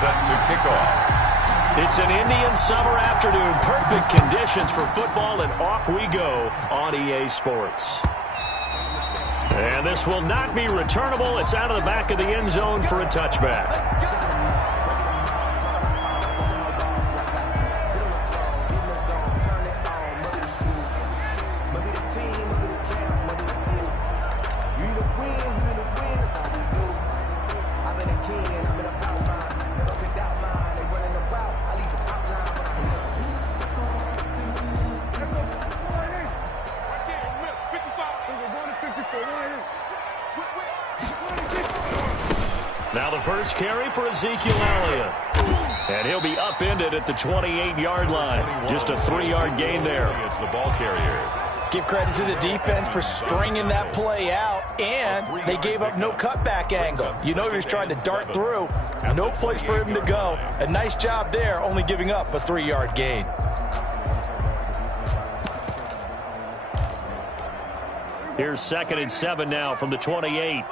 set to kick off. It's an Indian summer afternoon. Perfect conditions for football, and off we go on EA Sports. And this will not be returnable. It's out of the back of the end zone for a touchback. Now the first carry for Ezekiel Elliott. And he'll be upended at the 28-yard line. Just a 3-yard gain there. It's the ball carrier. Give credit to the defense for stringing that play out, and they gave up no cutback angle. You know he was trying to dart through. No place for him to go. A nice job there, only giving up a 3-yard gain. Here's 2nd and 7 now from the 28.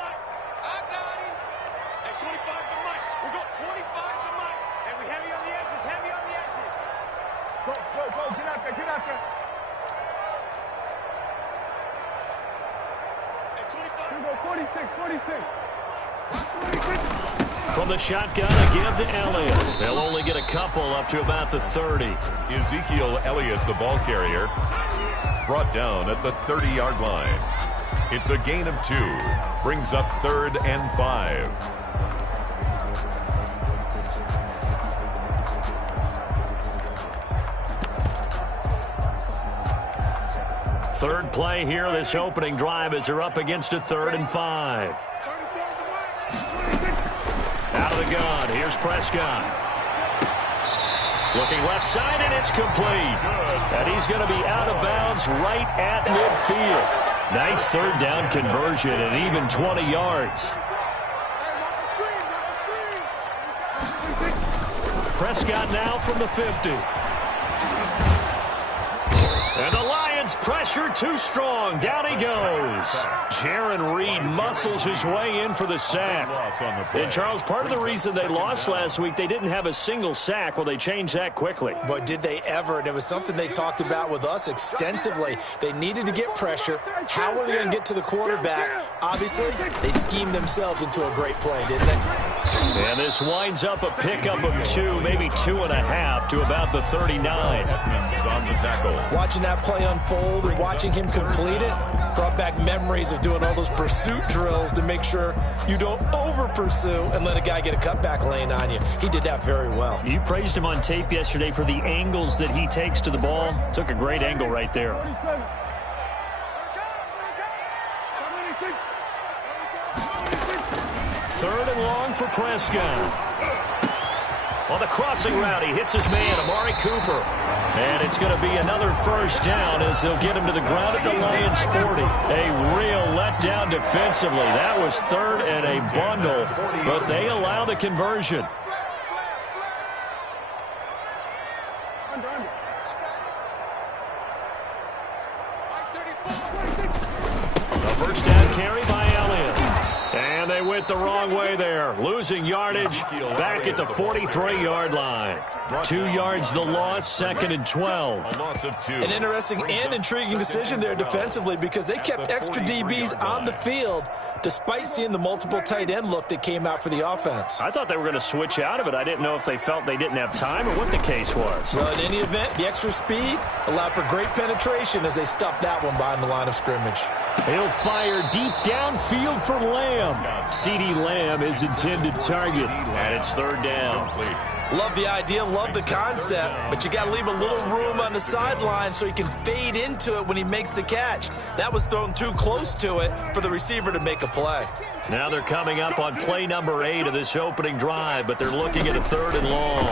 From the shotgun, a give to Elliott. They'll only get a couple up to about the 30. Ezekiel Elliott, the ball carrier, brought down at the 30-yard line. It's a gain of 2. Brings up 3rd and 5. Third play here, this opening drive, as they're up against a 3rd and 5. Out of the gun, here's Prescott. Looking left side, and it's complete. And he's going to be out of bounds right at midfield. Nice 3rd down conversion and even 20 yards. Prescott now from the 50. And the Lions pressure too strong. Down he goes. Jaron Reed muscles his way in for the sack. And, Charles, part of the reason they lost last week, they didn't have a single sack. Well, they changed that quickly. But did they ever? And it was something they talked about with us extensively. They needed to get pressure. How were they going to get to the quarterback? Obviously, they schemed themselves into a great play, didn't they? And this winds up a pickup of 2, maybe 2.5 to about the 39. Edmonds on the tackle. Watching that play unfold and watching him complete it brought back memories of doing all those pursuit drills to make sure you don't over-pursue and let a guy get a cutback lane on you. He did that very well. You praised him on tape yesterday for the angles that he takes to the ball. Took a great angle right there. 3rd and long for Prescott. On the crossing route, he hits his man, Amari Cooper. And it's going to be another first down as they'll get him to the ground at the Lions' 40. A real letdown defensively. That was 3rd and a bundle, but they allow the conversion. A first down carry by Elliott. And they went the wrong way there. Losing yardage back at the 43-yard line. 2 yards the loss, 2nd and 12. A loss of 2. An interesting and intriguing decision there defensively because they kept extra DBs on the field despite seeing the multiple tight end look that came out for the offense. I thought they were going to switch out of it. I didn't know if they felt they didn't have time or what the case was. Well, in any event, the extra speed allowed for great penetration as they stuffed that one behind the line of scrimmage. He'll fire deep downfield for Lamb. CeeDee Lamb is intended target, and it's 3rd down. Love the idea, love the concept, but you got to leave a little room on the sideline so he can fade into it when he makes the catch. That was thrown too close to it for the receiver to make a play. Now they're coming up on play number 8 of this opening drive, but they're looking at a 3rd and long.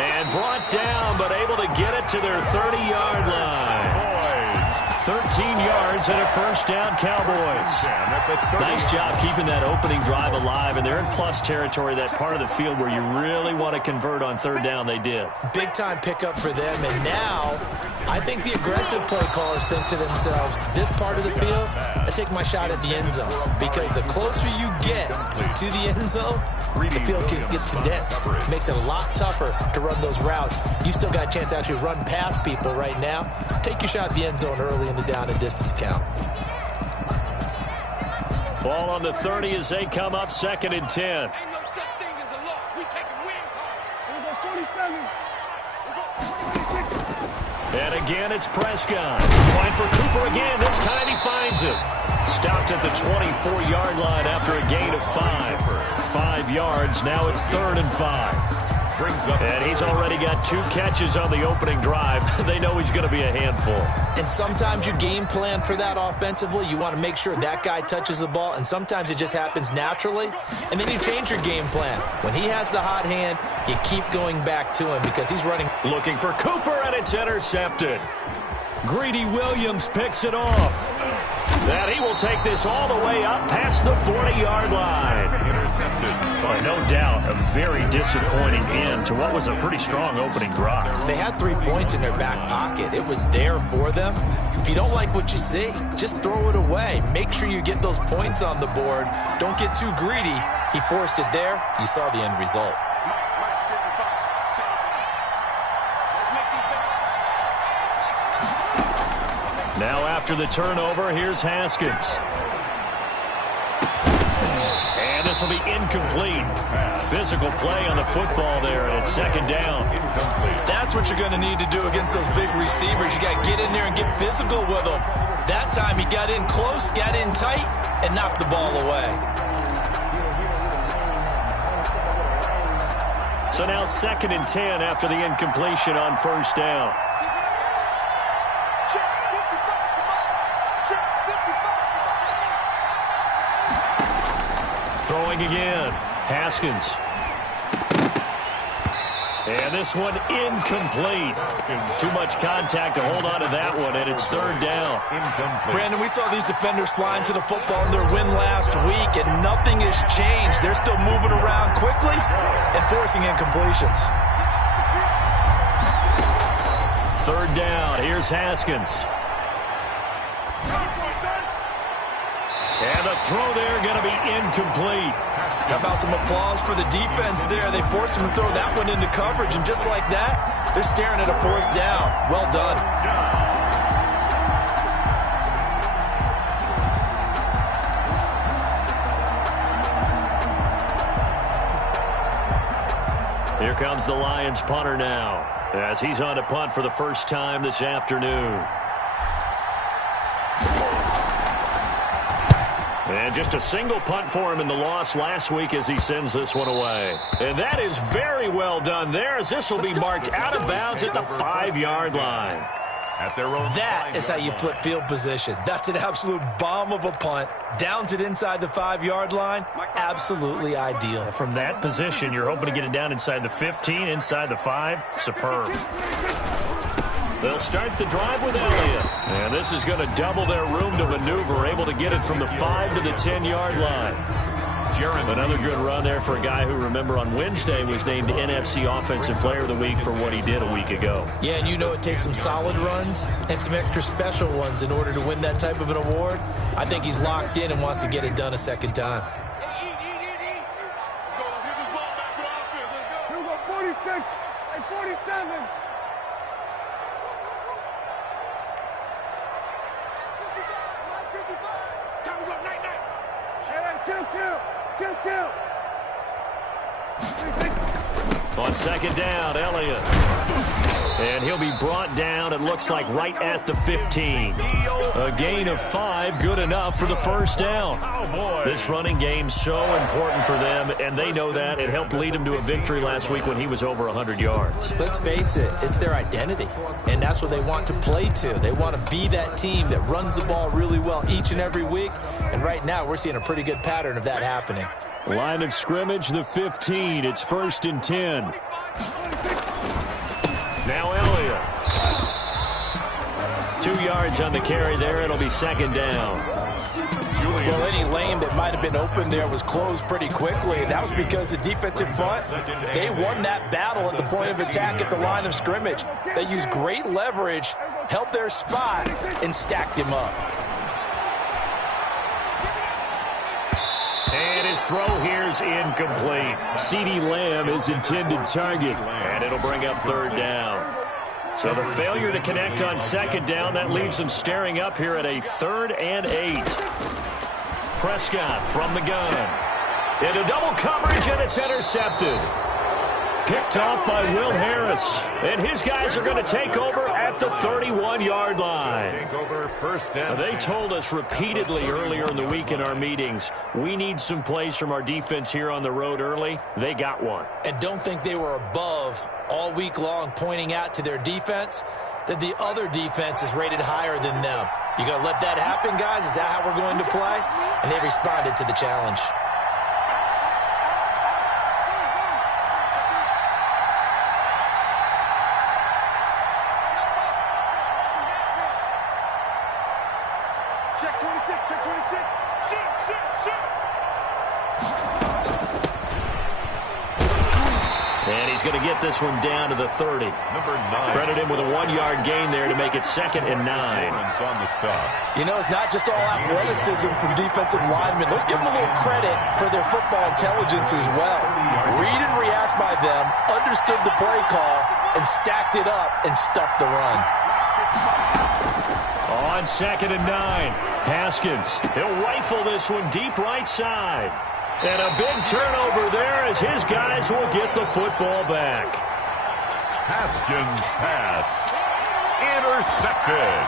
And brought down, but able to get it to their 30-yard line. 13 yards and a first down, Cowboys. Nice job keeping that opening drive alive, and they're in plus territory, that part of the field where you really want to convert on 3rd down. They did. Big-time pickup for them, and now I think the aggressive play callers think to themselves, this part of the field, I take my shot at the end zone. Because the closer you get to the end zone, the field gets condensed. It makes it a lot tougher to run those routes. You still got a chance to actually run past people right now. Take your shot at the end zone early in the down and distance count. Ball on the 30 as they come up 2nd and 10. Ain't no such thing as a loss. We taking wins home. And again, it's Prescott. Trying for Cooper again. This time he finds him. Stopped at the 24-yard line after a gain of 5. 5 yards. Now it's 3rd and 5. And he's already got 2 catches on the opening drive. They know he's going to be a handful. And sometimes you game plan for that offensively. You want to make sure that guy touches the ball, and sometimes it just happens naturally. And then you change your game plan. When he has the hot hand, you keep going back to him because he's running. Looking for Cooper, and it's intercepted. Greedy Williams picks it off. And he will take this all the way up past the 40-yard line. Intercepted. No doubt, a very disappointing end to what was a pretty strong opening drive. They had 3 points in their back pocket. It was there for them. If you don't like what you see, just throw it away. Make sure you get those points on the board. Don't get too greedy. He forced it there. You saw the end result. Now after the turnover, here's Haskins. And this will be incomplete. Physical play on the football there, and it's 2nd down. That's what you're going to need to do against those big receivers. You got to get in there and get physical with them. That time he got in close, got in tight, and knocked the ball away. So now 2nd and 10 after the incompletion on 1st down. Throwing again. Haskins. And this one incomplete. Too much contact to hold on to that one, and it's 3rd down. Brandon, we saw these defenders flying to the football in their win last week, and nothing has changed. They're still moving around quickly and forcing incompletions. 3rd down. Here's Haskins. And the throw there going to be incomplete. How about some applause for the defense there? They forced him to throw that one into coverage, and just like that, they're staring at a 4th down. Well done. Here comes the Lions punter now, as he's on to punt for the first time this afternoon. And just a single punt for him in the loss last week as he sends this one away. And that is very well done there, as this will be marked out of bounds at the 5-yard line. At their own That is how you flip field position. That's an absolute bomb of a punt. Downs it inside the 5-yard line. Absolutely ideal. From that position, you're hoping to get it down inside the 15, inside the 5. Superb. They'll start the drive with Elliott. And this is going to double their room to maneuver, able to get it from the 5 to the 10-yard line. Another good run there for a guy who, remember, on Wednesday was named NFC Offensive Player of the Week for what he did a week ago. Yeah, and you know it takes some solid runs and some extra special ones in order to win that type of an award. I think he's locked in and wants to get it done a 2nd time. Let's get this ball back to the offense. Let's go. Here we go, 46 and 47. 55. Time to go, night. 2-2. On 2nd down, Elliott. And he'll be brought down, it looks like, right at the 15. A gain of 5, good enough for the 1st down. This running game's so important for them, and they know that. It helped lead them to a victory last week when he was over 100 yards. Let's face it, it's their identity, and that's what they want to play to. They want to be that team that runs the ball really well each and every week, and right now we're seeing a pretty good pattern of that happening. Line of scrimmage, the 15. It's 1st and 10. Now Elliott. 2 yards on the carry there. It'll be 2nd down. Well, any lane that might have been open there was closed pretty quickly, and that was because the defensive front, they won that battle at the point of attack at the line of scrimmage. They used great leverage held their spot, and stacked him up. And his throw here is incomplete. CeeDee Lamb is intended target, and it'll bring up third down. So the failure to connect on second down, that leaves them staring up here at a 3rd and 8. Prescott from the gun. Into double coverage, and it's intercepted. Picked off by Will Harris. And his guys are going to take over at the 31-yard line. Take over first down. They told us repeatedly earlier in the week in our meetings, we need some plays from our defense here on the road early. They got one. And don't think they were above all week long, pointing out to their defense that the other defense is rated higher than them. You going to let that happen, guys? Is that how we're going to play? And they responded to the challenge. Check 26, check 26. Shoot. And he's going to get this one down to the 30. Number 9. Credit him with a 1-yard gain there to make it 2nd and 9. On the stop. You know, it's not just all athleticism from defensive linemen. Let's give them a little credit for their football intelligence as well. Read and react by them, understood the play call, and stacked it up and stuffed the run. On 2nd and 9, Haskins. He'll rifle this one deep right side. And a big turnover there as his guys will get the football back. Haskins pass. Intercepted.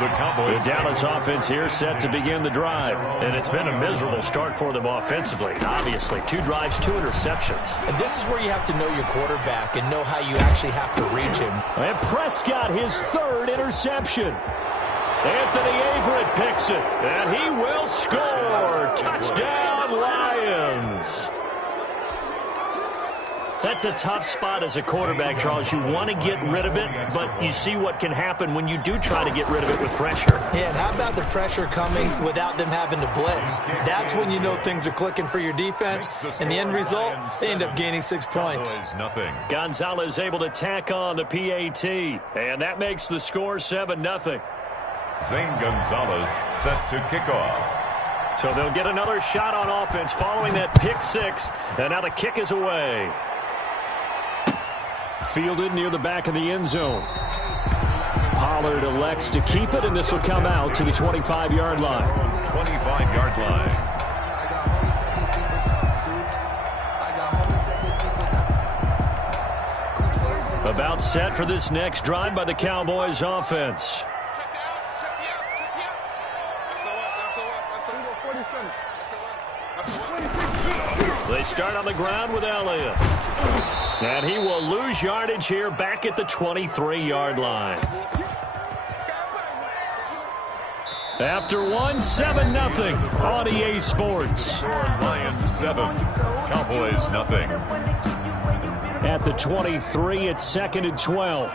The Cowboys. The Dallas offense here set to begin the drive. And it's been a miserable start for them offensively. Obviously, 2 drives, 2 interceptions. And this is where you have to know your quarterback and know how you actually have to reach him. And Prescott, his 3rd interception. Anthony Averett picks it, and he will score. Touchdown, Lions. That's a tough spot as a quarterback, Charles. You want to get rid of it, but you see what can happen when you do try to get rid of it with pressure. Yeah, and how about the pressure coming without them having to blitz? That's when you know things are clicking for your defense, and the end result, they end up gaining 6 points. Gonzalez able to tack on the PAT, and that makes the score 7-0. Zane Gonzalez set to kick off. So they'll get another shot on offense following that pick 6, and now the kick is away. Fielded near the back of the end zone. Pollard elects to keep it, and this will come out to the 25-yard line. 25-yard line. About set for this next drive by the Cowboys offense. They start on the ground with Elliott. And he will lose yardage here back at the 23-yard line. After 7-0 on EA Sports. Lions 7, Cowboys nothing. At the 23, it's 2nd and 12.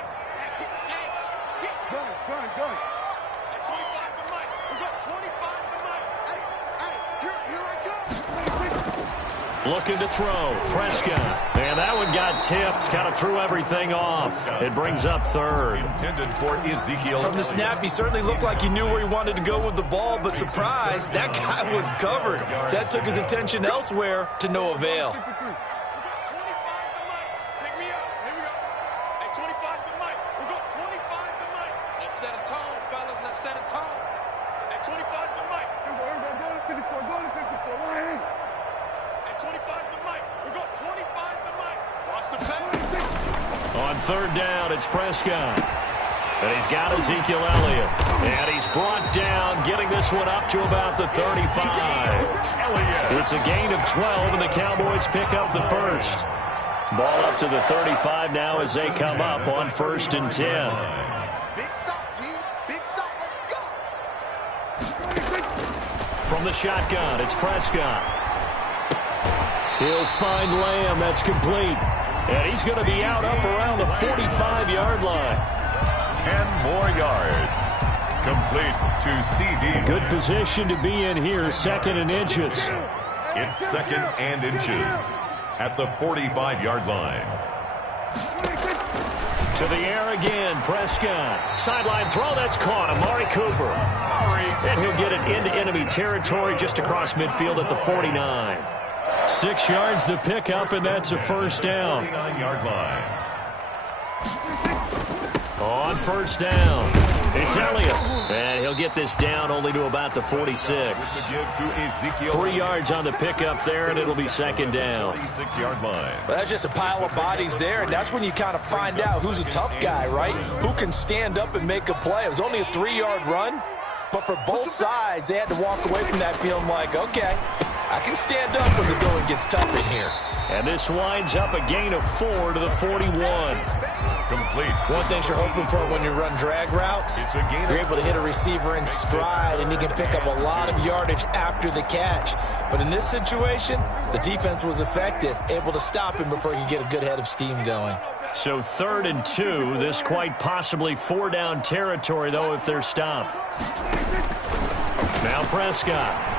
Looking to throw. Prescott. And that one got tipped. Kind of threw everything off. It brings up 3rd. Intended for Ezekiel. From the snap, he certainly looked like he knew where he wanted to go with the ball, but surprise, that guy was covered. So that took his attention elsewhere to no avail. On 3rd down, it's Prescott. And he's got Ezekiel Elliott. And he's brought down, getting this one up to about the 35. It's a gain of 12, and the Cowboys pick up the first. Ball up to the 35 now as they come up on 1st and 10. Big stop, G. Big stop. Let's go. From the shotgun, it's Prescott. He'll find Lamb. That's complete. And he's going to be out up around the 45-yard line. 10 more yards. Complete to CD. Good position to be in here, 2nd and inches. It's 2nd and inches at the 45-yard line. To the air again, Prescott. Sideline throw, that's caught. Amari Cooper. And he'll get it into enemy territory just across midfield at the 49. 6 yards the pickup, and that's a first down. 49-yard line. On first down, it's Elliott. And he'll get this down only to about the 46. 3 yards on the pickup there, and it'll be second down. 46-yard line. Well, that's just a pile of bodies there, and that's when you kind of find out who's a tough guy, right? Who can stand up and make a play. It was only a 3-yard run, but for both sides, they had to walk away from that feeling like, okay, I can stand up when the going gets tough in here. And this winds up a gain of 4 to the 41. Complete. One thing you're hoping for when you run drag routes, you're able to hit a receiver in stride, and he can pick up a lot of yardage after the catch. But in this situation, the defense was effective, able to stop him before he could get a good head of steam going. So 3rd and 2, this quite possibly 4-down territory, though, if they're stopped. Now Prescott.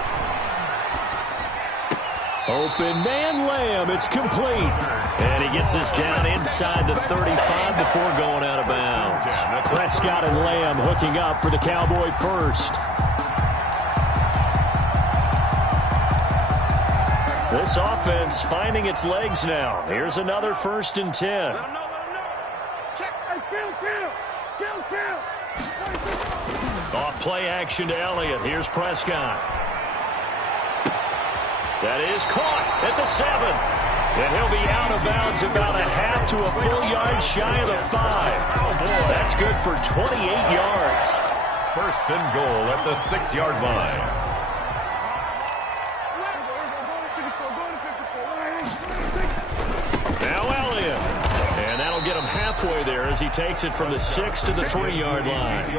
Open man Lamb, it's complete. And he gets this down inside the 35 before going out of bounds. Prescott and Lamb hooking up for the Cowboy first. This offense finding its legs now. Here's another 1st and 10. Off play action to Elliott. Here's Prescott. That is caught at the 7. And he'll be out of bounds about a half to a full yard shy of the 5. Oh, boy. That's good for 28 yards. 1st and goal at the 6-yard line. Now Elliott. And that'll get him halfway there as he takes it from the 6 to the 3-yard line.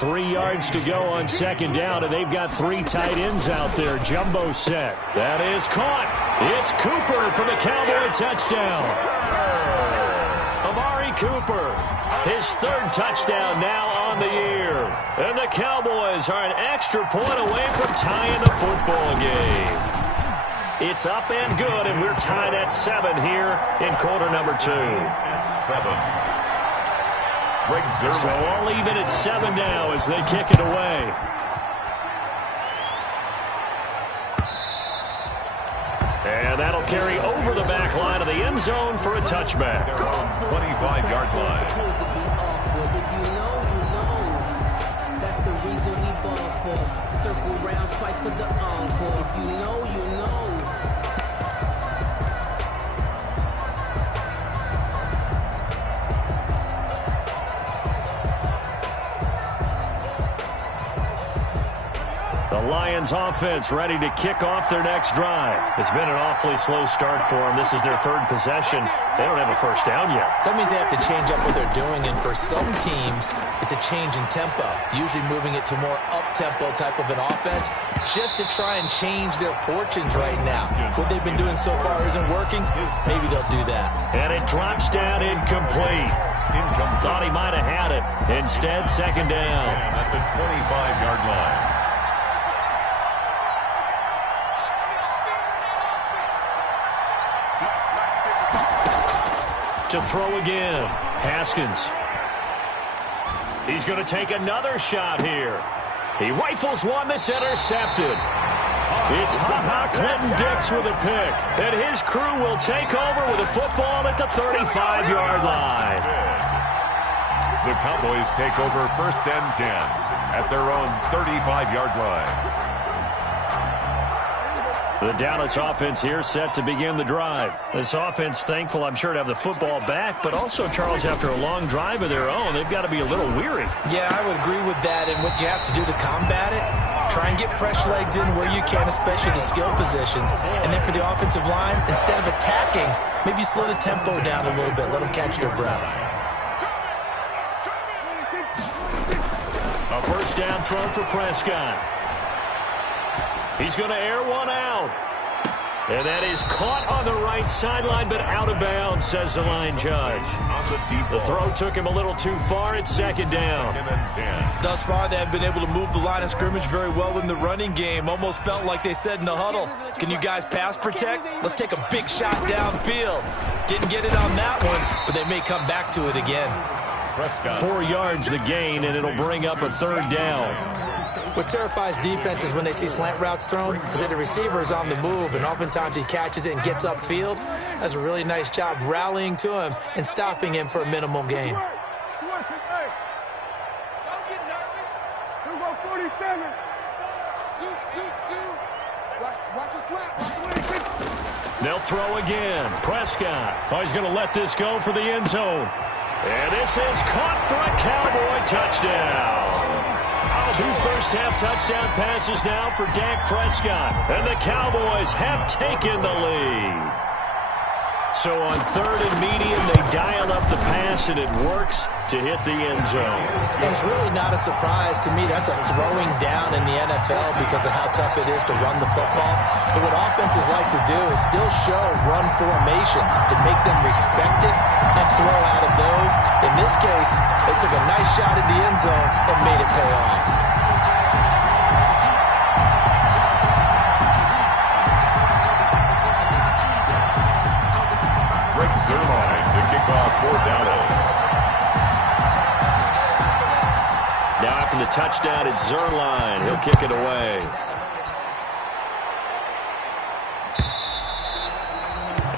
3 yards to go on 2nd down, and they've got 3 tight ends out there. Jumbo set. That is caught. It's Cooper for the Cowboy touchdown. Amari Cooper, his 3rd touchdown now on the year. And the Cowboys are an extra point away from tying the football game. It's up and good, and we're tied at 7 here in quarter number 2. 7. So all even at 7 now as they kick it away. And that'll carry over the back line of the end zone for a touchback. 25-yard line. If you know, you know. That's the reason we ball for. Circle round twice for the encore. If you know, you know. The Lions offense ready to kick off their next drive. It's been an awfully slow start for them. This is their 3rd possession. They don't have a first down yet. So that means they have to change up what they're doing, and for some teams, it's a change in tempo, usually moving it to more up-tempo type of an offense just to try and change their fortunes right now. What they've been doing so far isn't working. Maybe they'll do that. And it drops down incomplete. Thought he might have had it. Instead, 2nd down. At the 25-yard line. To throw again. Haskins. He's going to take another shot here. He rifles one that's intercepted. It's Ha-Ha Clinton Dix with a pick. And his crew will take over with a football at the 35-yard line. The Cowboys take over 1st and 10 at their own 35-yard line. The Dallas offense here set to begin the drive. This offense thankful, I'm sure, to have the football back, but also, Charles, after a long drive of their own, they've got to be a little weary. Yeah, I would agree with that, and what you have to do to combat it, try and get fresh legs in where you can, especially the skill positions. And then for the offensive line, instead of attacking, maybe slow the tempo down a little bit, let them catch their breath. A first down throw for Prescott. He's going to air one out. And that is caught on the right sideline, but out of bounds, says the line judge. The throw took him a little too far. It's second down. Thus far, they have been able to move the line of scrimmage very well in the running game. Almost felt like they said in the huddle, can you guys pass protect? Let's take a big shot downfield. Didn't get it on that one, but they may come back to it again. 4 yards the gain, and it'll bring up a third down. What terrifies defenses when they see slant routes thrown is that the receiver is on the move, and oftentimes he catches it and gets upfield. Does a really nice job rallying to him and stopping him for a minimal gain. Don't get nervous. Here we go, 47. Watch the slap. Watch the way he kicks. They'll throw again. Prescott. Oh, he's going to let this go for the end zone. And this is caught for a Cowboy touchdown. 2 first-half touchdown passes now for Dak Prescott. And the Cowboys have taken the lead. So on 3rd and medium, they dial up the pass, and it works to hit the end zone. And it's really not a surprise to me. That's a throwing down in the NFL because of how tough it is to run the football. But what offenses like to do is still show run formations to make them respect it and throw out of those. In this case, they took a nice shot at the end zone and made it pay off. Zerline to kick off for Dallas. Now after the touchdown, it's Zerline. He'll kick it away.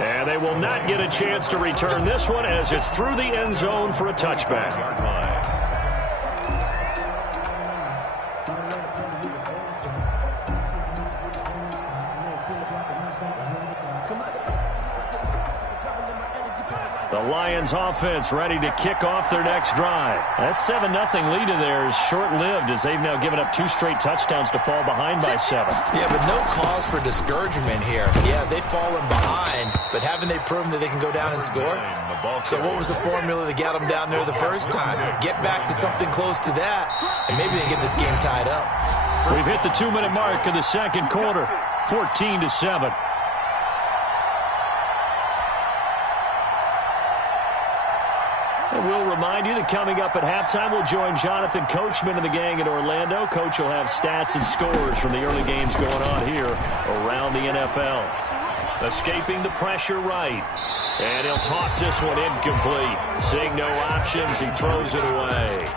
And they will not get a chance to return this one as it's through the end zone for a touchback. The Lions offense ready to kick off their next drive. That 7-0 lead of theirs short-lived as they've now given up 2 straight touchdowns to fall behind by 7. Yeah, but no cause for discouragement here. Yeah, they've fallen behind, but haven't they proven that they can go down and score? So what was the formula that got them down there the first time? Get back to something close to that, and maybe they get this game tied up. We've hit the 2-minute mark of the second quarter, 14-7. And we'll remind you that coming up at halftime, we'll join Jonathan Coachman and the gang in Orlando. Coach will have stats and scores from the early games going on here around the NFL. Escaping the pressure right. And he'll toss this one incomplete. Seeing no options, he throws it away.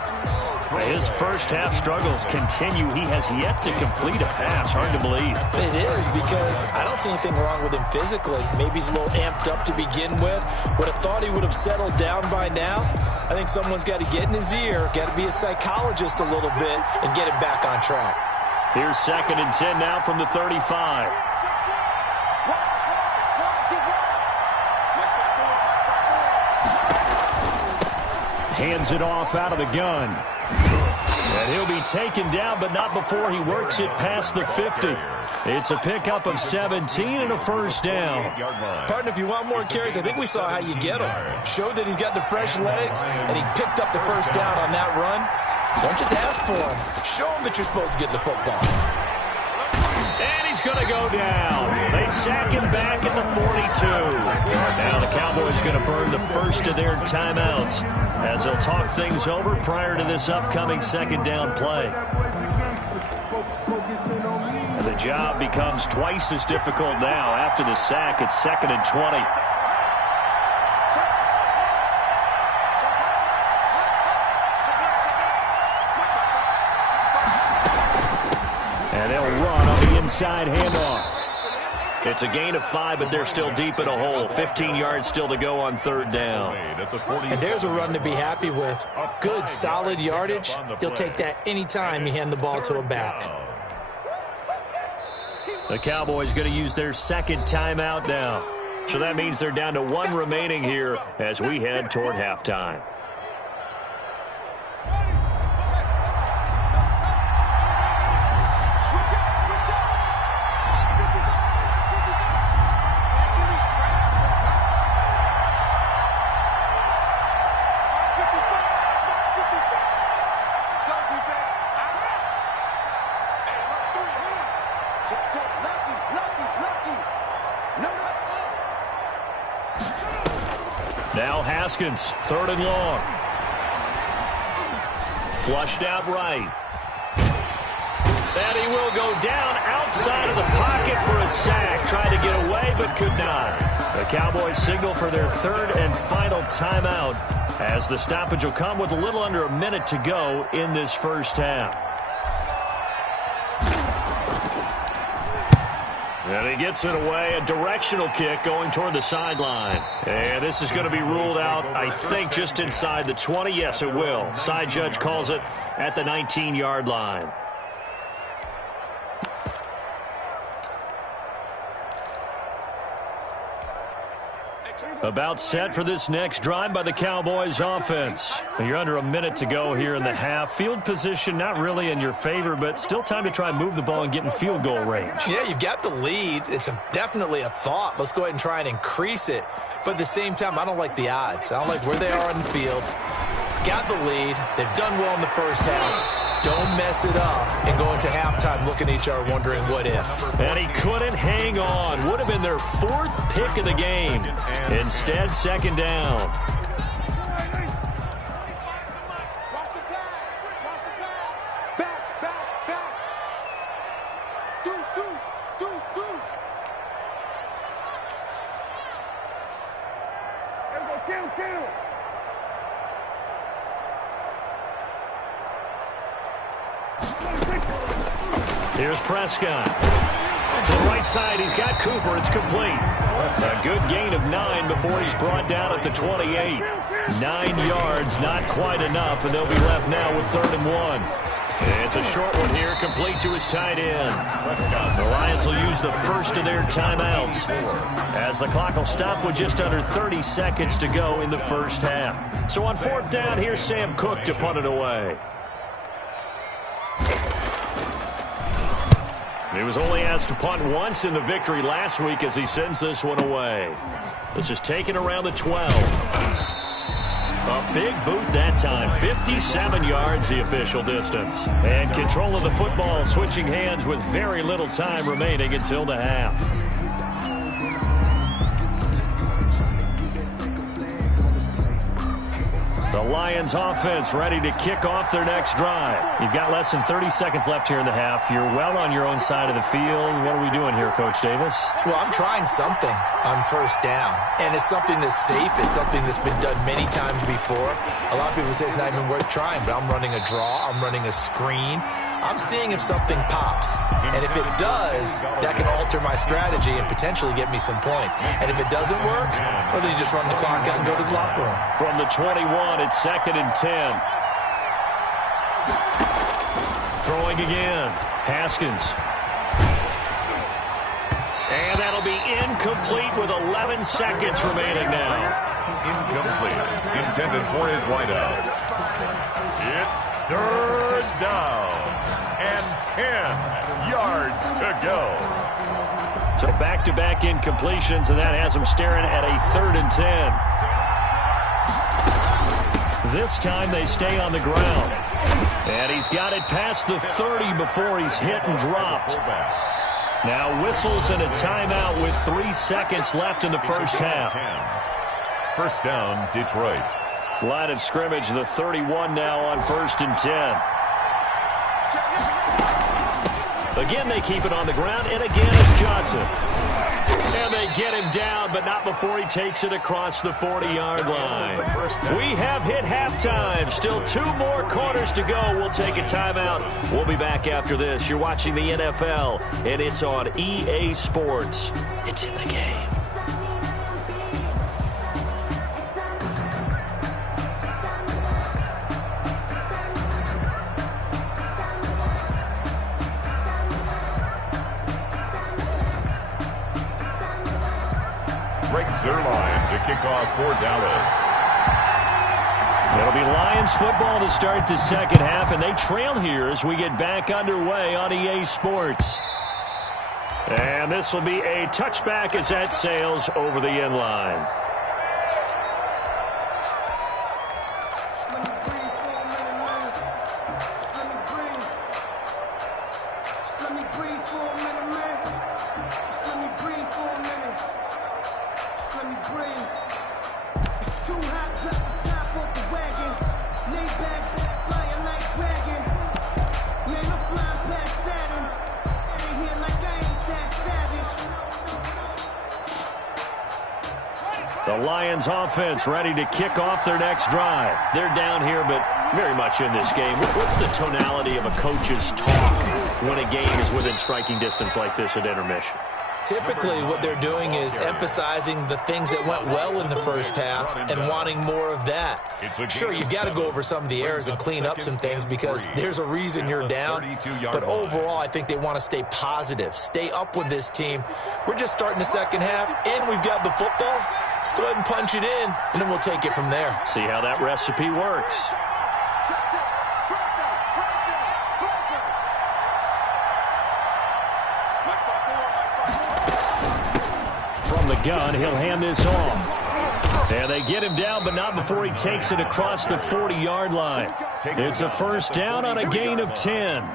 His first half struggles continue. He has yet to complete a pass. Hard to believe. It is, because I don't see anything wrong with him physically. Maybe he's a little amped up to begin with. Would have thought he would have settled down by now. I think someone's got to get in his ear, got to be a psychologist a little bit, and get him back on track. Here's 2nd and 10 now from the 35. Hands it off out of the gun. And he'll be taken down, but not before he works it past the 50. It's a pickup of 17 and a first down. Partner, if you want more carries, I think we saw how you get him. Showed that he's got the fresh legs, and he picked up the first down on that run. Don't just ask for him. Show him that you're supposed to get the football. And he's going to go down. They sack him back at the 42. Now the Cowboys going to burn the first of their timeouts as they'll talk things over prior to this upcoming second down play. And the job becomes twice as difficult now after the sack. It's 2nd and 20. And they'll run on the inside handoff. It's a gain of 5, but they're still deep in a hole. 15 yards still to go on 3rd down. And there's a run to be happy with. Good, solid yardage. He'll take that anytime you hand the ball to a back. The Cowboys going to use their 2nd timeout now. So that means they're down to 1 remaining here as we head toward halftime. Now Haskins, 3rd and long. Flushed out right. And he will go down outside of the pocket for a sack. Tried to get away, but could not. The Cowboys signal for their 3rd and final timeout as the stoppage will come with a little under a minute to go in this first half. And he gets it away, a directional kick going toward the sideline. And this is going to be ruled out, I think, just inside the 20. Yes, it will. Side judge calls it at the 19-yard line. About set for this next drive by the Cowboys offense. You're under a minute to go here in the half. Field position not really in your favor, but still time to try and move the ball and get in field goal range. Yeah, you've got the lead. It's definitely a thought. Let's go ahead and try and increase it. But at the same time, I don't like the odds. I don't like where they are on the field. Got the lead. They've done well in the first half. Don't mess it up and go into halftime looking at each other wondering what if. And he couldn't hang on. Would have been their 4th pick of the game. Instead, 2nd down. Watch the pass. Watch the pass. Back. Deuce. There we go. Kill. Here's Prescott. To the right side, he's got Cooper. It's complete. A good gain of 9 before he's brought down at the 28. 9 yards, not quite enough, and they'll be left now with 3rd and 1. It's a short one here, complete to his tight end. The Lions will use the first of their timeouts as the clock will stop with just under 30 seconds to go in the first half. So on 4th down, here's Sam Cook to punt it away. He was only asked to punt once in the victory last week as he sends this one away. This is taken around the 12. A big boot that time. 57 yards the official distance. And control of the football switching hands with very little time remaining until the half. The Lions offense ready to kick off their next drive. You've got less than 30 seconds left here in the half. You're well on your own side of the field. What are we doing here, Coach Davis? Well, I'm trying something on 1st down, and it's something that's safe. It's something that's been done many times before. A lot of people say it's not even worth trying, but I'm running a draw. I'm running a screen. I'm seeing if something pops. And if it does, that can alter my strategy and potentially get me some points. And if it doesn't work, well, then you just run the clock out and go to the locker room. From the 21, it's 2nd and 10. Throwing again. Haskins. And that'll be incomplete with 11 seconds remaining now. Incomplete. Intended for his wideout. It's 3rd down. And 10 yards to go. So back-to-back incompletions, and that has him staring at a 3rd and 10. This time they stay on the ground. And he's got it past the 30 before he's hit and dropped. Now whistles and a timeout with 3 seconds left in the first half. 1st down, Detroit. Line of scrimmage, the 31 now on 1st and 10. Again, they keep it on the ground, and again, it's Johnson. And they get him down, but not before he takes it across the 40-yard line. We have hit halftime. Still 2 more quarters to go. We'll take a timeout. We'll be back after this. You're watching the NFL, and it's on EA Sports. It's in the game. Zerline to kick off for Dallas. It'll be Lions football to start the second half, and they trail here as we get back underway on EA Sports. And this will be a touchback as that sails over the end line. Lions offense ready to kick off their next drive. They're down here, but very much in this game. What's the tonality of a coach's talk when a game is within striking distance like this at intermission? Typically, what they're doing is emphasizing the things that went well in the first half and wanting more of that. Sure, you've got to go over some of the errors and clean up some things because there's a reason you're down. But overall, I think they want to stay positive, stay up with this team. We're just starting the second half, and we've got the football. Let's go ahead and punch it in, and then we'll take it from there. See how that recipe works. From the gun, he'll hand this off. And they get him down, but not before he takes it across the 40-yard line. It's a first down on a gain of 10.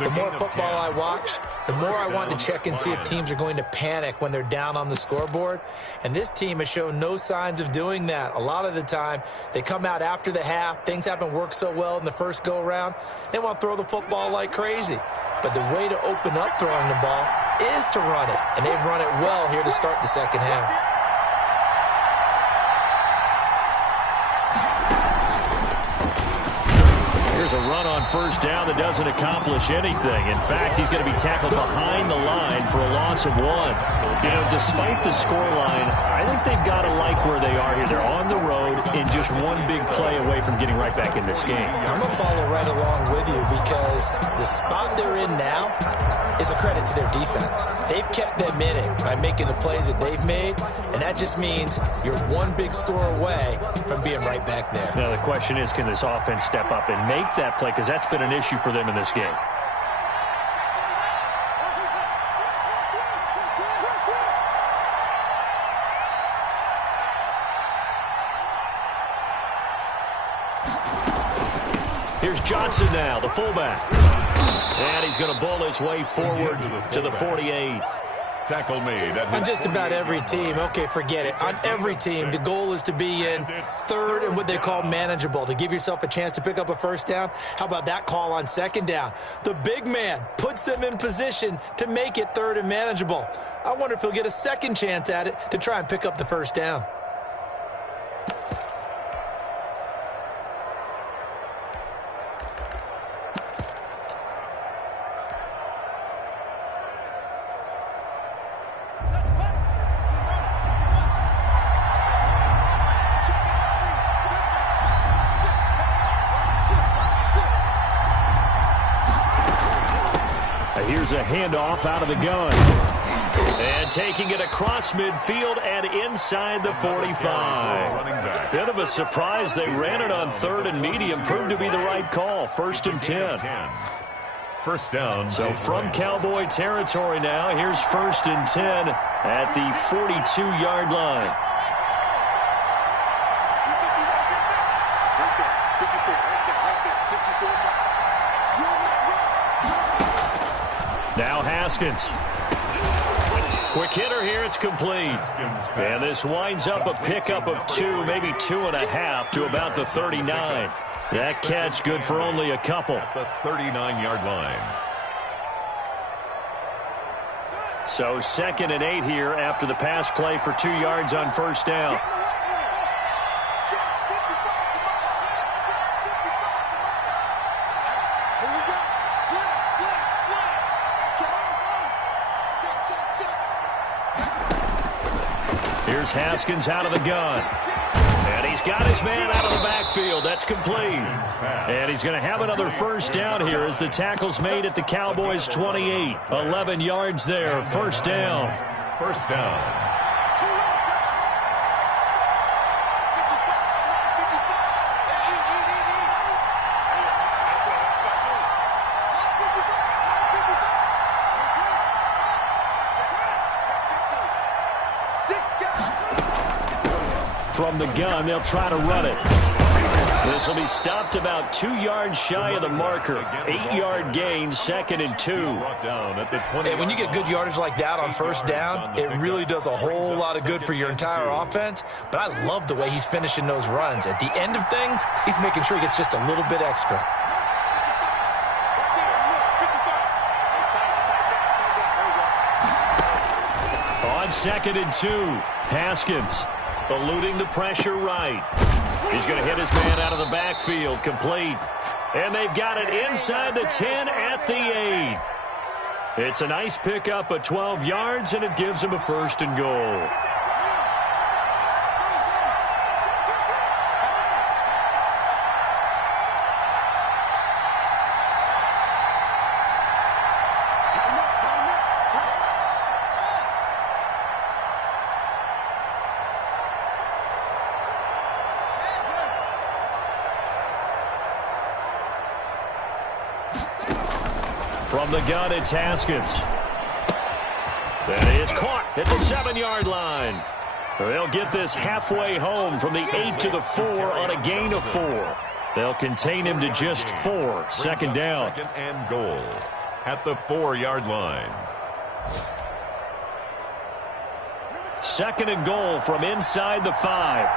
The more football I watch, the more I want to check and see if teams are going to panic when they're down on the scoreboard. And this team has shown no signs of doing that. A lot of the time, they come out after the half. Things haven't worked so well in the first go-around. They want to throw the football like crazy. But the way to open up throwing the ball is to run it. And they've run it well here to start the second half. Here's a run on first down that doesn't accomplish anything. In fact, he's going to be tackled behind the line for a loss of 1. You know, despite the scoreline, I think they've got to like where they are here. They're on the road and just one big play away from getting right back in this game. I'm going to follow right along with you because the spot they're in now is a credit to their defense. They've kept them in it by making the plays that they've made, and that just means you're one big score away from being right back there. Now, the question is, can this offense step up and make that play? Because that's been an issue for them in this game. Here's Johnson now, the fullback. And he's going to bull his way forward to the 48. Tackle made. On just about every team, okay, forget it. On every team, the goal is to be in third and what they call manageable, to give yourself a chance to pick up a first down. How about that call on second down? The big man puts them in position to make it third and manageable. I wonder if he'll get a second chance at it to try and pick up the first down. Here's a handoff out of the gun. And taking it across midfield and inside the 45. Bit of a surprise. They ran it on third and medium. Proved to be the right call. First and 10. First down. So from Cowboy territory now, here's first and 10 at the 42-yard line. Now Haskins. Quick hitter here, it's complete. And this winds up a pickup of 2, maybe 2.5 to about the 39. That catch good for only a couple. At the 39-yard line. So 2nd and 8 here after the pass play for 2 yards on first down. Here's Haskins out of the gun. And he's got his man out of the backfield. That's complete. And he's going to have another first down here as the tackle's made at the Cowboys' 28. 11 yards there. First down. First down. From the gun, they'll try to run it. This will be stopped about 2 yards shy of the marker. 8-yard gain, 2nd and 2. And when you get good yardage like that on first down, it really does a whole lot of good for your entire offense. But I love the way he's finishing those runs. At the end of things, he's making sure he gets just a little bit extra. On 2nd and 2, Haskins. eluding the pressure right. He's going to hit his man out of the backfield, complete. And they've got it inside the 10 at the 8. It's a nice pickup of 12 yards, and it gives him a 1st and goal. From the gun, it's Haskins. That is caught at the 7-yard line. They'll get this halfway home from the 8 to the 4 on a gain of 4. They'll contain him to just 4. 2nd down. 2nd and goal at the 4-yard line. 2nd and goal from inside the 5.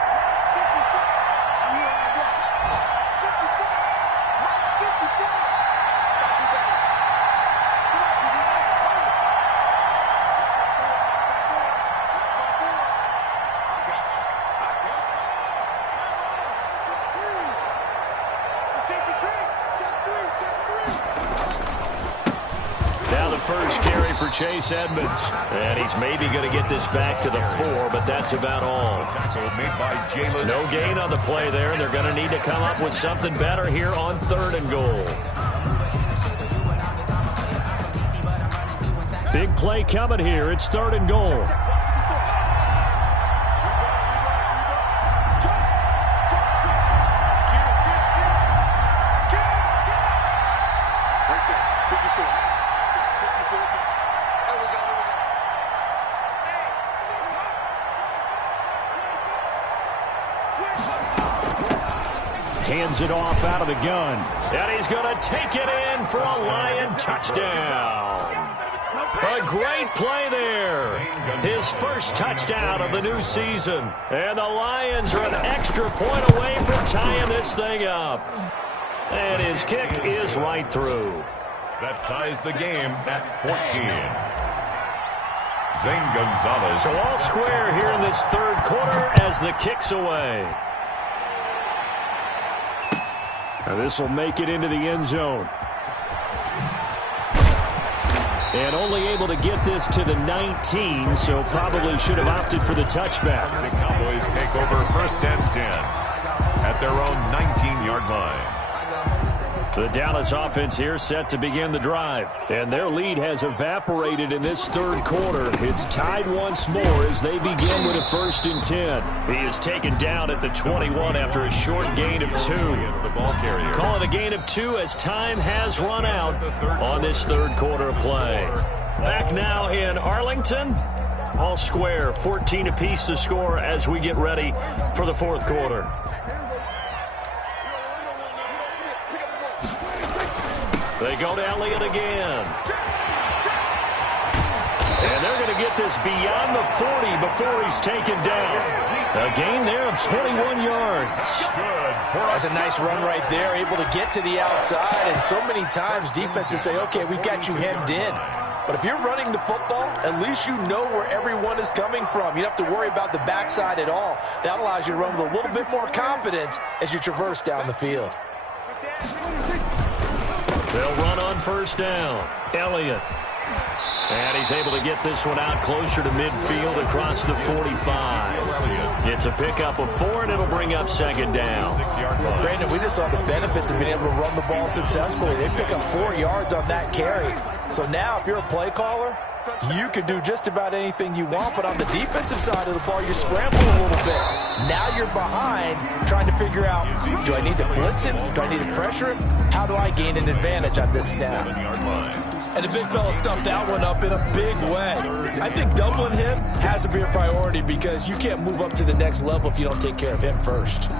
First carry for Chase Edmonds. And he's maybe going to get this back to the 4, but that's about all. No gain on the play there. They're going to need to come up with something better here on 3rd and goal. Big play coming here. It's 3rd and goal. Hands it off out of the gun. And he's going to take it in for a Lion touchdown. A great play there. His first touchdown of the new season. And the Lions are an extra point away from tying this thing up. And his kick is right through. That ties the game at 14. Zane Gonzalez. So all square here in this 3rd quarter as the kick's away. Now this will make it into the end zone. And only able to get this to the 19, so probably should have opted for the touchback. The Cowboys take over 1st and 10 at their own 19-yard line. The Dallas offense here set to begin the drive. And their lead has evaporated in this 3rd quarter. It's tied once more as they begin with a 1st and 10. He is taken down at the 21 after a short gain of 2. Call it a gain of 2 as time has run out on this 3rd quarter play. Back now in Arlington. All square, 14 apiece to score as we get ready for the 4th quarter. They go to Elliott again. And they're going to get this beyond the 40 before he's taken down. A gain there of 21 yards. That's a nice run right there, able to get to the outside. And so many times defenses say, okay, we've got you hemmed in. But if you're running the football, at least you know where everyone is coming from. You don't have to worry about the backside at all. That allows you to run with a little bit more confidence as you traverse down the field. They'll run on 1st down. Elliott. And he's able to get this one out closer to midfield across the 45. It's a pickup of 4, and it'll bring up 2nd down. Brandon, we just saw the benefits of being able to run the ball successfully. They pick up 4 yards on that carry. So now if you're a play caller, you can do just about anything you want, but on the defensive side of the ball, you scramble a little bit. Now you're behind trying to figure out, do I need to blitz him? Do I need to pressure him? How do I gain an advantage on this snap? And the big fella stuffed that one up in a big way. I think doubling him has to be a priority because you can't move up to the next level if you don't take care of him first.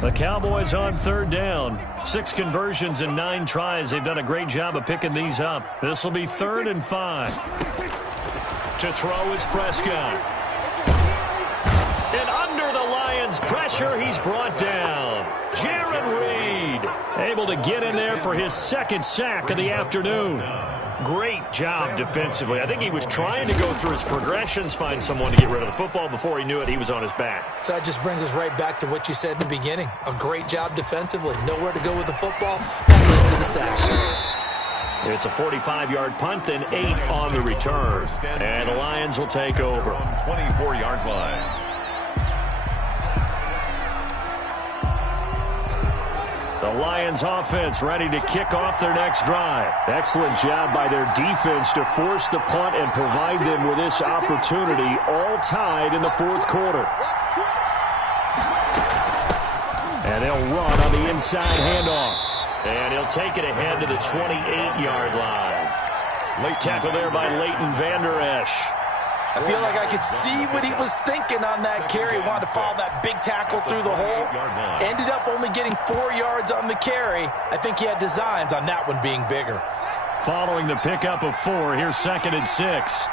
The Cowboys on 3rd down. 6 conversions and 9 tries. They've done a great job of picking these up. This will be 3rd and 5. To throw is Prescott. And under the Lions' pressure, he's brought down. Jaron Reed able to get in there for his 2nd sack of the afternoon. Great job defensively. I think he was trying to go through his progressions, find someone to get rid of the football. Before he knew it, he was on his back. So that just brings us right back to what you said in the beginning. A great job defensively. Nowhere to go with the football. That led to the sack. It's a 45-yard punt, then 8 on the return. And the Lions will take over. 24-yard line. The Lions offense ready to kick off their next drive. Excellent job by their defense to force the punt and provide them with this opportunity, all tied in the fourth quarter. And they'll run on the inside handoff. And he'll take it ahead to the 28-yard line. Late tackle there by Leighton Vander Esch. I feel like I could see what he was thinking on that carry. Wanted to follow that big tackle through the hole. Ended up only getting 4 yards on the carry. I think he had designs on that one being bigger. Following the pickup of 4, here's 2nd and 6.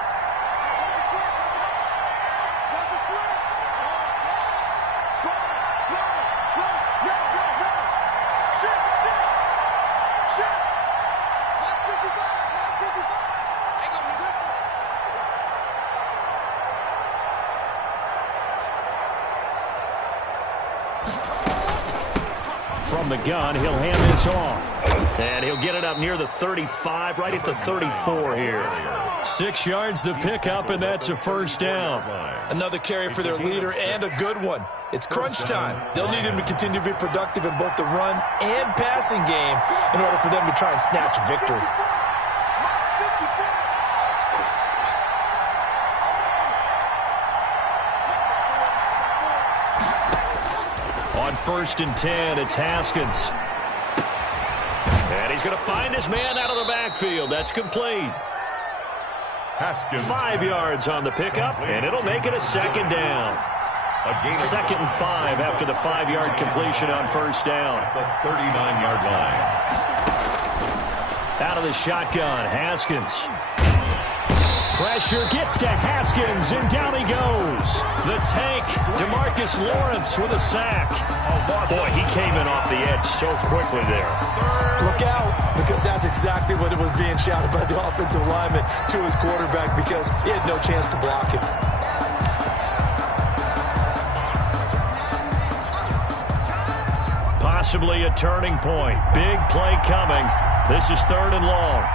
From the gun, he'll hand this off. And he'll get it up near the 35, right at the 34 here. 6 yards the pickup, and that's a first down. Another carry for their leader, and a good one. It's crunch time. They'll need him to continue to be productive in both the run and passing game in order for them to try and snatch victory. On 1st and 10, it's Haskins. And he's going to find his man out of the backfield. That's complete. Haskins. 5 yards on the pickup, and it'll make it a second down. 2nd and 5 after the 5-yard completion on first down. The 39-yard line. Out of the shotgun, Haskins. Pressure gets to Haskins, and down he goes. The tank, DeMarcus Lawrence with a sack. Boy, he came in off the edge so quickly there. Look out, because that's exactly what it was being shouted by the offensive lineman to his quarterback, because he had no chance to block it. Possibly a turning point. Big play coming. This is 3rd and long.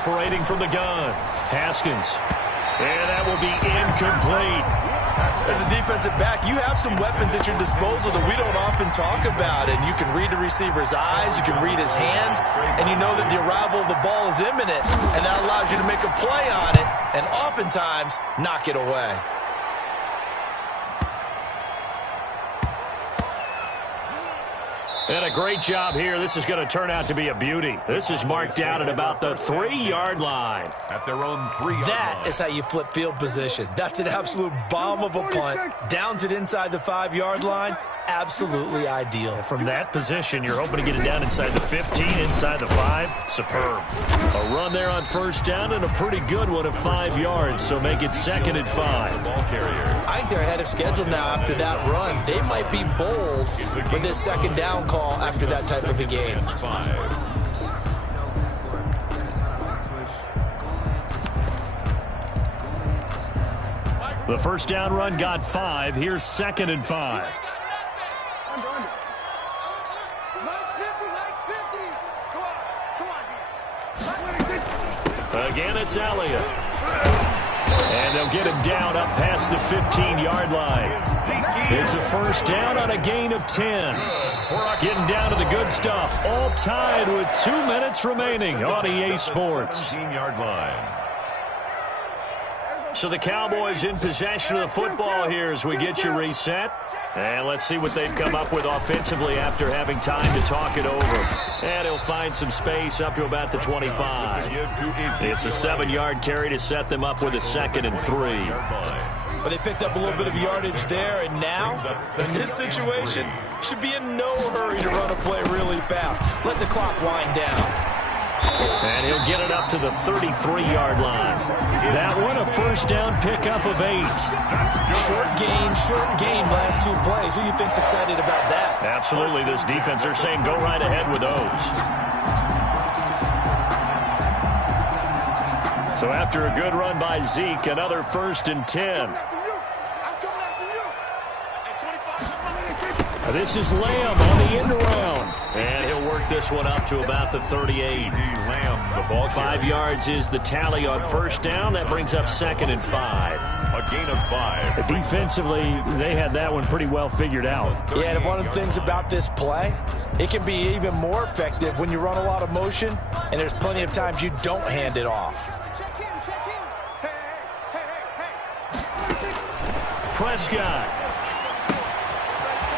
Operating from the gun, Haskins. And that will be incomplete. As a defensive back, you have some weapons at your disposal that we don't often talk about. And you can read the receiver's eyes, you can read his hands, and you know that the arrival of the ball is imminent. And that allows you to make a play on it and oftentimes knock it away. And a great job here. This is going to turn out to be a beauty. This is marked out at about the 3-yard line. At their own 3-yard line. That is how you flip field position. That's an absolute bomb of a punt. Downs it inside the 5-yard line. Absolutely ideal. From that position, you're hoping to get it down inside the 15, inside the 5. Superb. A run there on first down and a pretty good one at 5 yards, so make it 2nd and 5. Ball carrier. I think they're ahead of schedule now after that run. They might be bold with this 2nd down call after that type of a game. 5. The first down run got 5. Here's 2nd and 5. Again, it's Elliott. And they'll get him down up past the 15-yard line. It's a first down on a gain of 10. Getting down to the good stuff. All tied with 2 minutes remaining on EA Sports. 17-yard line. So the Cowboys in possession of the football here as we get you reset. And let's see what they've come up with offensively after having time to talk it over. And he'll find some space up to about the 25. It's a 7-yard carry to set them up with a 2nd and 3. But they picked up a little bit of yardage there, and now, in this situation, should be in no hurry to run a play really fast. Let the clock wind down. And he'll get it up to the 33-yard line. That one a first down pickup of 8. Short gain, last 2 plays. Who do you think's excited about that? Absolutely, this defense, they're saying go right ahead with those. So after a good run by Zeke, another 1st and 10. This is Lamb on the end around. And he'll work this one up to about the 38. Lamb, the ball 5 yards is the tally on first down. That brings up 2nd and 5. A gain of 5. Defensively, they had that one pretty well figured out. Yeah, and one of the things about this play, it can be even more effective when you run a lot of motion, and there's plenty of times you don't hand it off. Prescott.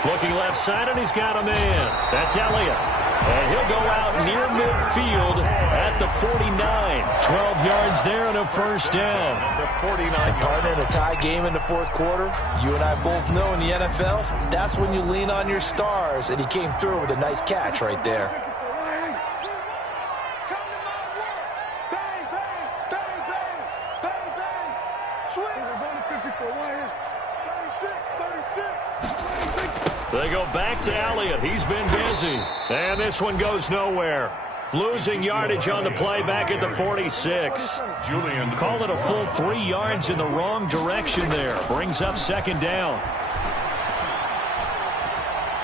Looking left side, and he's got a man. That's Elliott. And he'll go out near midfield at the 49. 12 yards there and a first down. The 49 Partner in a tie game in the 4th quarter, you and I both know in the NFL, that's when you lean on your stars, and he came through with a nice catch right there. They go back to Elliott. He's been busy. And this one goes nowhere. Losing yardage on the play back at the 46. Julian Call it a full 3 yards in the wrong direction there. Brings up 2nd down.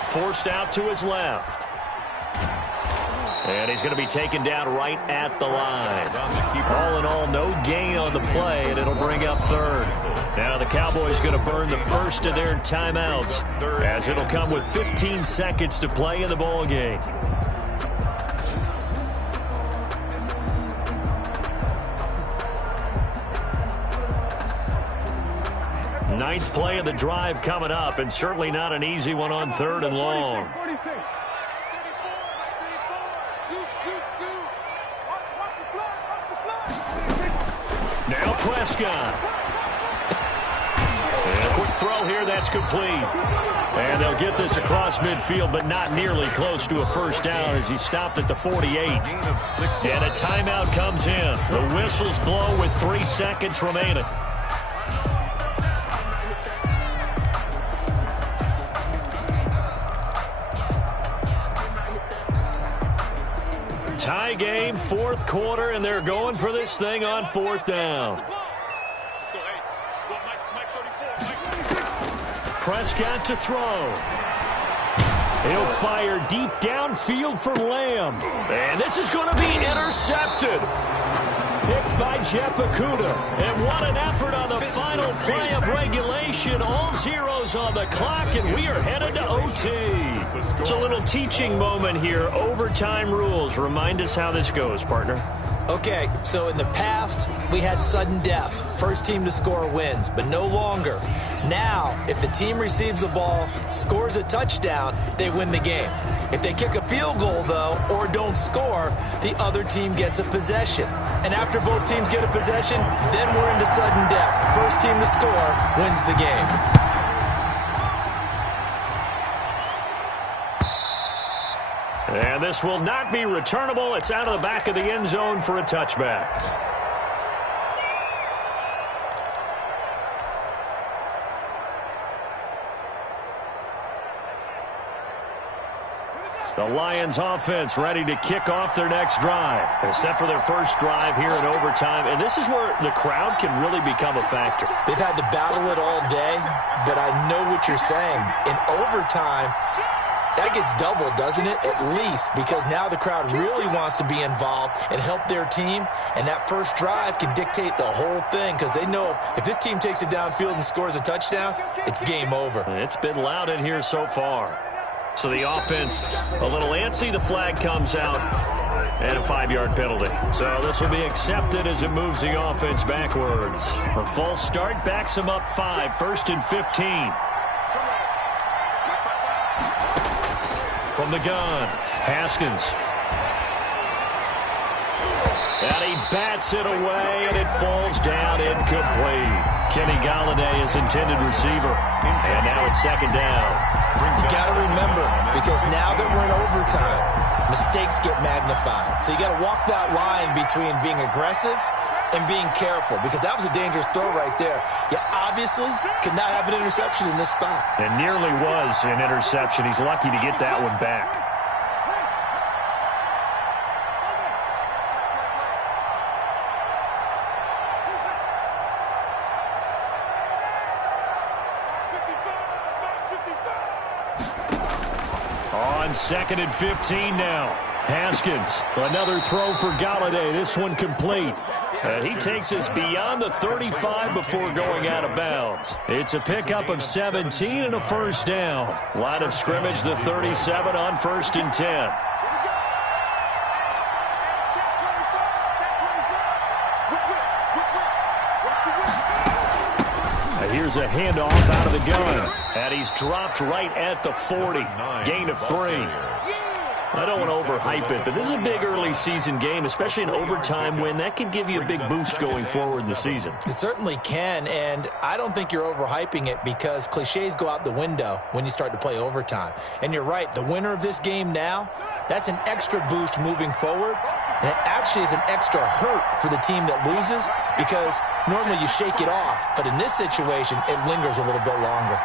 Forced out to his left. And he's going to be taken down right at the line. All in all, no gain on the play, and it'll bring up 3rd. Now the Cowboys going to burn the first of their timeouts, as it'll come with 15 seconds to play in the ball game. Ninth play of the drive coming up, and certainly not an easy one on 3rd and long. Now Prescott. And a quick throw here, that's complete. And they'll get this across midfield, but not nearly close to a first down as he stopped at the 48. And a timeout comes in. The whistles blow with 3 seconds remaining. Tie game, 4th quarter, and they're going for this thing on 4th down. Prescott to throw. He'll fire deep downfield for Lamb. And this is going to be intercepted. Picked by Jeff Okudah. And what an effort on the final play of regulation. All zeros on the clock, and we are headed to OT. It's a little teaching moment here. Overtime rules. Remind us how this goes, partner. Okay, so in the past, we had sudden death. First team to score wins, but no longer. Now, if the team receives the ball, scores a touchdown, they win the game. If they kick a field goal, though, or don't score, the other team gets a possession. And after both teams get a possession, then we're into sudden death. First team to score wins the game. And this will not be returnable. It's out of the back of the end zone for a touchback. The Lions offense ready to kick off their next drive. They're set for their first drive here in overtime. And this is where the crowd can really become a factor. They've had to battle it all day, but I know what you're saying. In overtime, that gets doubled, doesn't it? At least, because now the crowd really wants to be involved and help their team, and that first drive can dictate the whole thing because they know if this team takes it downfield and scores a touchdown, it's game over. It's been loud in here so far. So the offense a little antsy. The flag comes out and a 5-yard penalty. So this will be accepted as it moves the offense backwards. A false start backs them up 5, 1st and 15. From the gun, Haskins. And he bats it away, and it falls down incomplete. Kenny Galladay is intended receiver. And now it's 2nd down. You got to remember, because now that we're in overtime, mistakes get magnified. So you got to walk that line between being aggressive and being careful, because that was a dangerous throw right there. You obviously could not have an interception in this spot. And nearly was an interception. He's lucky to get that one back. On 2nd and 15 now. Haskins, another throw for Galladay. This one complete. And he takes us beyond the 35 before going out of bounds. It's a pickup of 17 and a first down. Line of scrimmage, the 37 on 1st and 10. Here's a handoff out of the gun. And he's dropped right at the 40. Gain of 3. I don't want to overhype it, but this is a big early season game, especially an overtime win. That could give you a big boost going forward in the season. It certainly can, and I don't think you're overhyping it because cliches go out the window when you start to play overtime. And you're right, the winner of this game now, that's an extra boost moving forward. And it actually is an extra hurt for the team that loses because normally you shake it off, but in this situation, it lingers a little bit longer.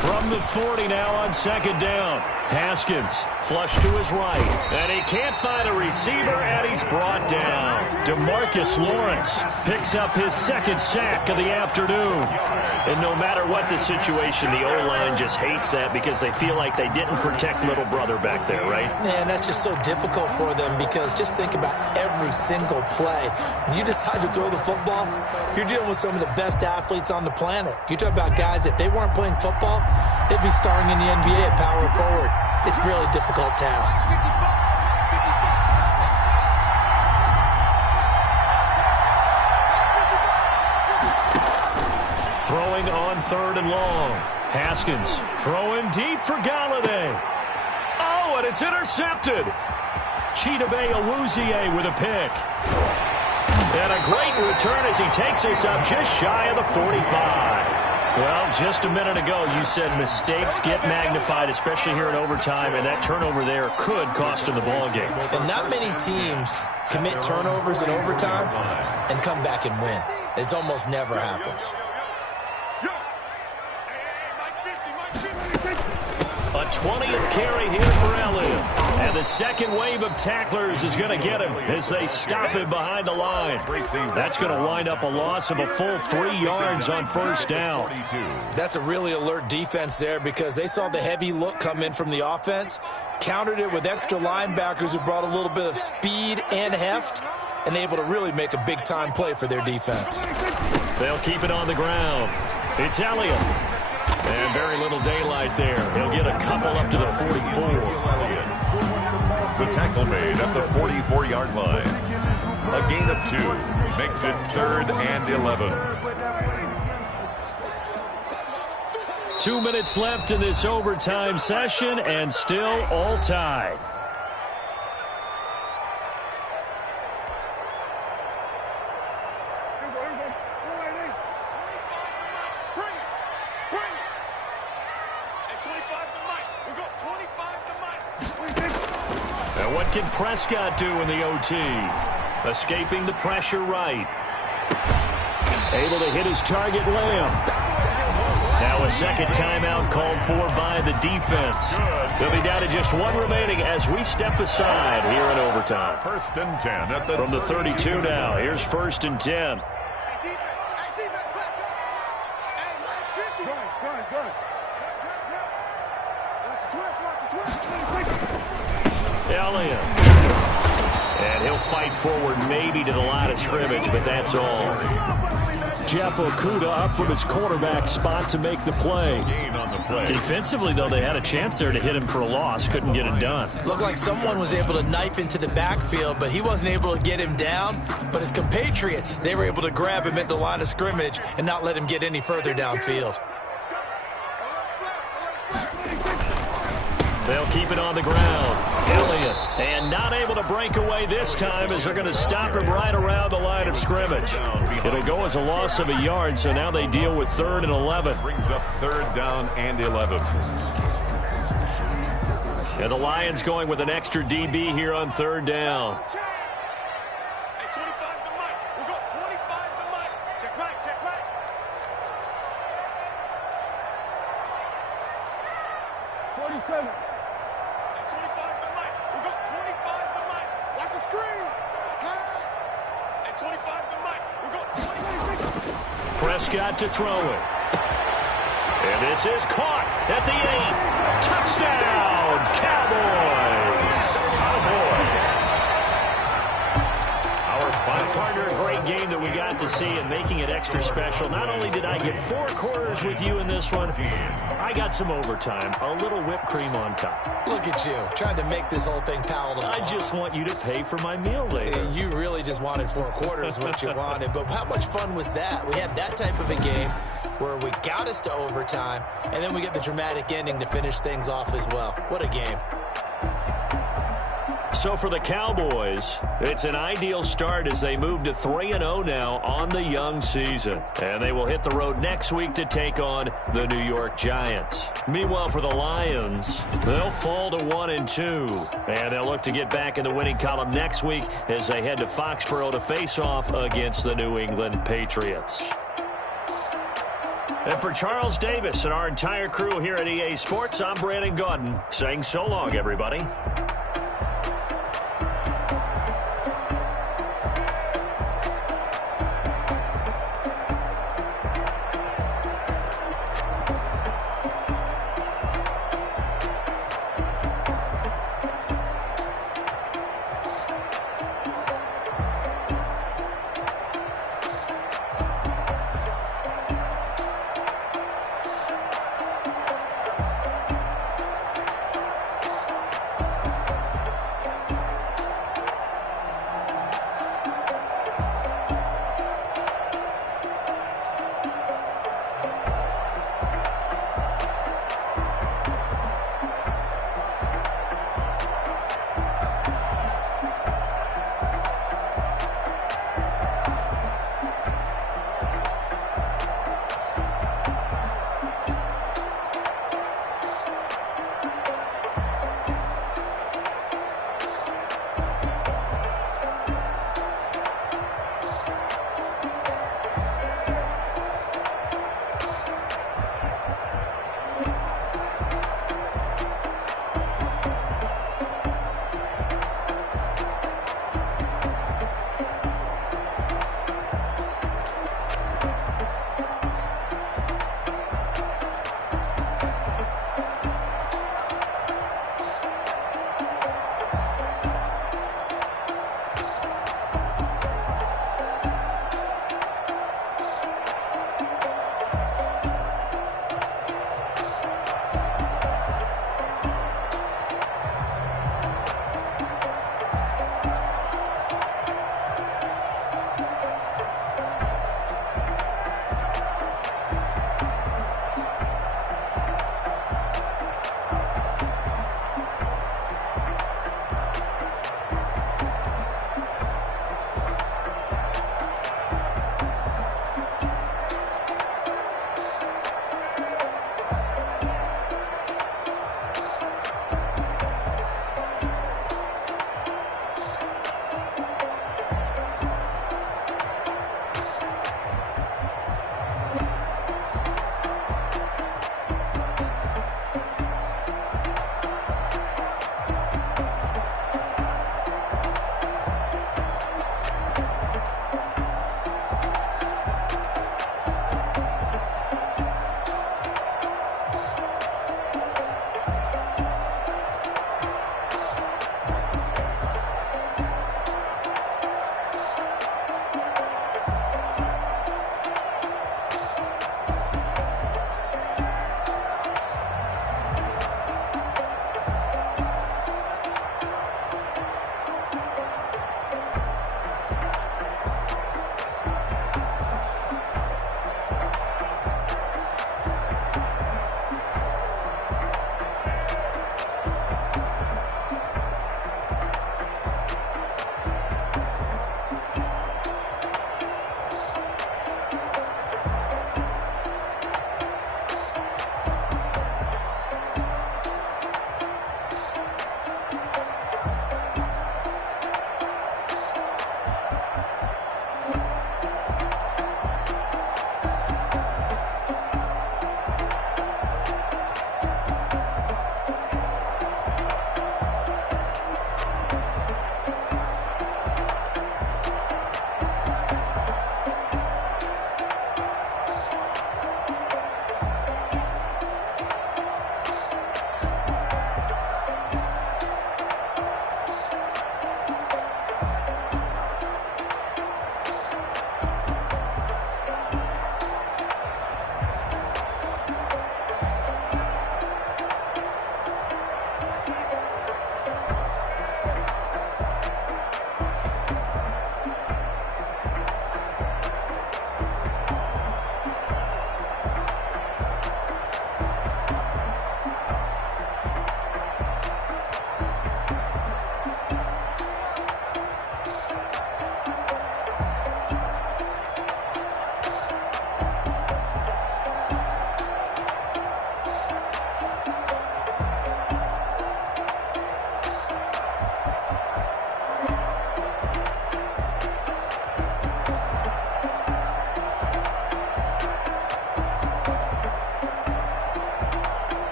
From the 40 now on 2nd down. Haskins flush to his right. And he can't find a receiver, and he's brought down. DeMarcus Lawrence picks up his 2nd sack of the afternoon. And no matter what the situation, the O-line just hates that because they feel like they didn't protect little brother back there, right? Man, that's just so difficult for them because just think about every single play. When you decide to throw the football, you're dealing with some of the best athletes on the planet. You talk about guys, if they weren't playing football, they'd be starring in the NBA at power forward. It's a really difficult task. Throwing on 3rd and long. Haskins throwing deep for Galladay. Oh, and it's intercepted. Chidobe Awuzie with a pick. And a great return as he takes us up just shy of the 45. Well, just a minute ago, you said mistakes get magnified, especially here in overtime, and that turnover there could cost them the ball game. And not many teams commit turnovers in overtime and come back and win. It almost never happens. A 20th carry here for Elliott. And the second wave of tacklers is going to get him as they stop him behind the line. That's going to wind up a loss of a full 3 yards on 1st down. That's a really alert defense there because they saw the heavy look come in from the offense, countered it with extra linebackers who brought a little bit of speed and heft, and able to really make a big-time play for their defense. They'll keep it on the ground. It's Elliott. And very little daylight there. He'll get a couple up to the 44. The tackle made at the 44-yard line. A gain of 2 makes it 3rd and 11. 2 minutes left in this overtime session, and still all tied. And what can Prescott do in the OT? Escaping the pressure right. Able to hit his target, Lamb. Now a second timeout called for by the defense. They'll be down to just 1 remaining as we step aside here in overtime. 1st and 10 at the From the 32 now. Here's 1st and 10. Elliott. And he'll fight forward maybe to the line of scrimmage, but that's all. Jeff Okudah up from his quarterback spot to make the play. Defensively, though, they had a chance there to hit him for a loss. Couldn't get it done. Looked like someone was able to knife into the backfield, but he wasn't able to get him down. But his compatriots, they were able to grab him at the line of scrimmage and not let him get any further downfield. They'll keep it on the ground. Elliott, and not able to break away this time as they're going to stop him right around the line of scrimmage. It'll go as a loss of a yard, so now they deal with 3rd and 11. Brings up 3rd down and 11. And the Lions going with an extra DB here on 3rd down. Hey, 25 to Mike. We've got 25 to Mike. Check right, check right. 47. Hey, 25 to Mike. We've got 25 to Mike. Watch the screen. Pass. Hey, 25 to Mike. We've got 26. Prescott to throw it. And this is caught at the 8. Touchdown, Cowboys. Our final partner, a great game that we got to see and making it extra special. Not only did I get 4 quarters with you in this one, I got some overtime, a little whipped cream on top. Look at you, trying to make this whole thing palatable. I just want you to pay for my meal later. You really just wanted 4 quarters, what you wanted. But how much fun was that? We had that type of a game where we got us to overtime, and then we get the dramatic ending to finish things off as well. What a game. So for the Cowboys, it's an ideal start as they move to 3-0 now on the young season. And they will hit the road next week to take on the New York Giants. Meanwhile, for the Lions, they'll fall to 1-2. And they'll look to get back in the winning column next week as they head to Foxborough to face off against the New England Patriots. And for Charles Davis and our entire crew here at EA Sports, I'm Brandon Gaudin saying so long, everybody.